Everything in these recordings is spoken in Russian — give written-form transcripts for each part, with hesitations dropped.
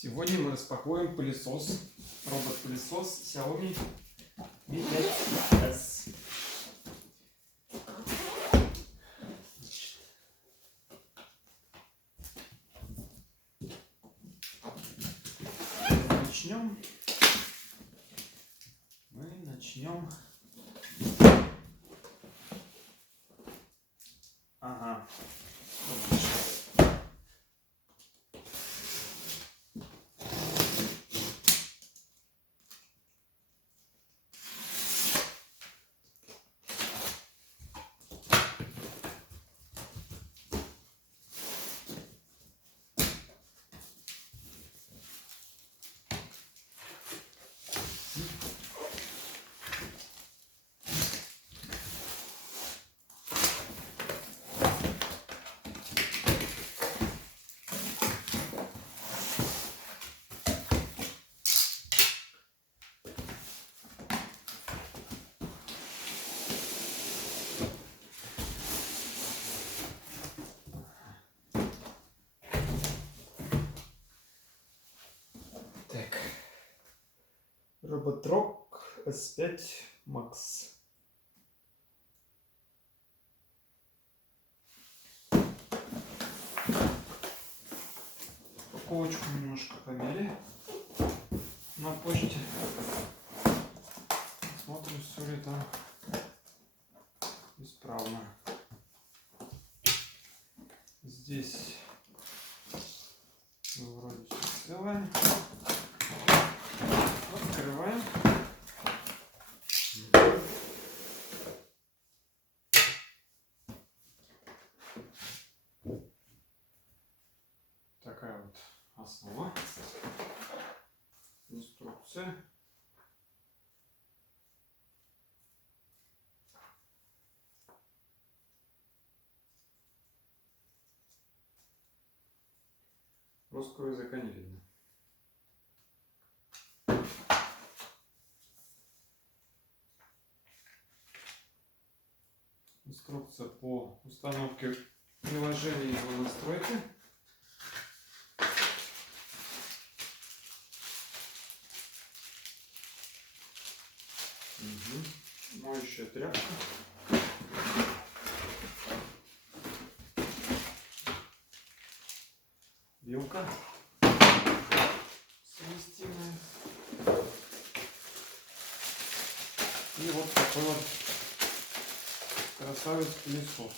Сегодня мы распакуем пылесос, робот-пылесос Xiaomi Mi 5S. Начнем. Ага. Так. Роботрок S5 Max. Упаковочку немножко померяю на почте. Смотрим, все ли там исправно. Здесь вроде все целое. Открываем. Такая вот основа. Инструкция. Русского языка не видно. Инструкция по установке приложения и его настройки. Моющая тряпка. Вилка совместимая. И вот такой вот красавец-пылесос.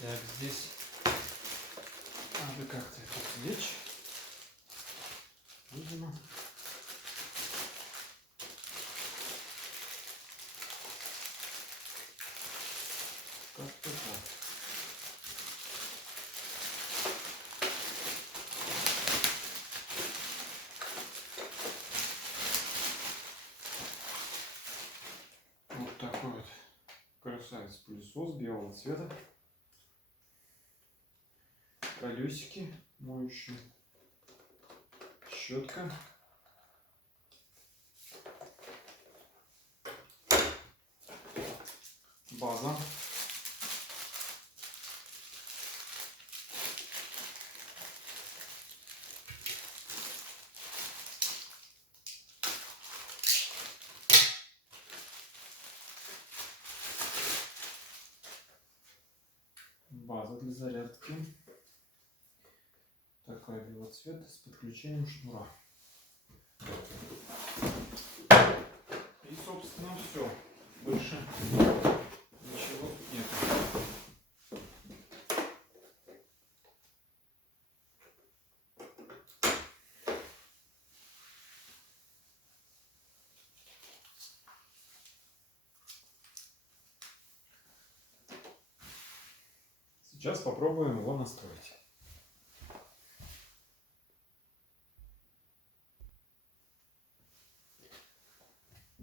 Так, здесь надо как-то это свлечь. Видимо. Как-то так. Вот такой вот красавец-пылесос белого цвета. Колесики, моющие, щетка, база, база для зарядки. Такая белого цвета с подключением шнура. И, собственно, все. Больше ничего тут нет. Сейчас попробуем его настроить.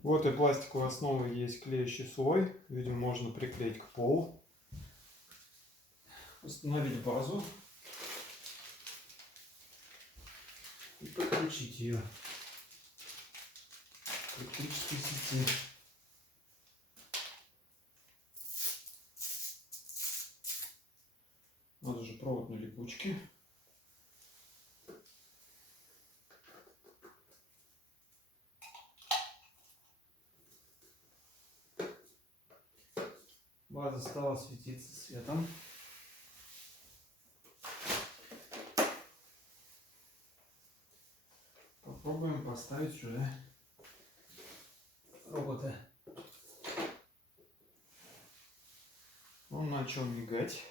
В этой пластиковой основе есть клеящий слой. Видимо, можно приклеить к полу. Установить базу. И подключить ее к электрической сети. Вот же провод на липучке. База стала светиться светом. Попробуем поставить уже робота. Он начал мигать.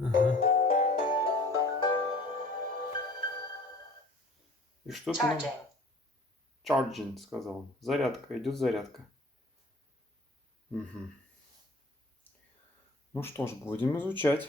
Ага. И что-то нам... Charging, сказал он. Зарядка, идет зарядка. Угу. Ну что ж, будем изучать.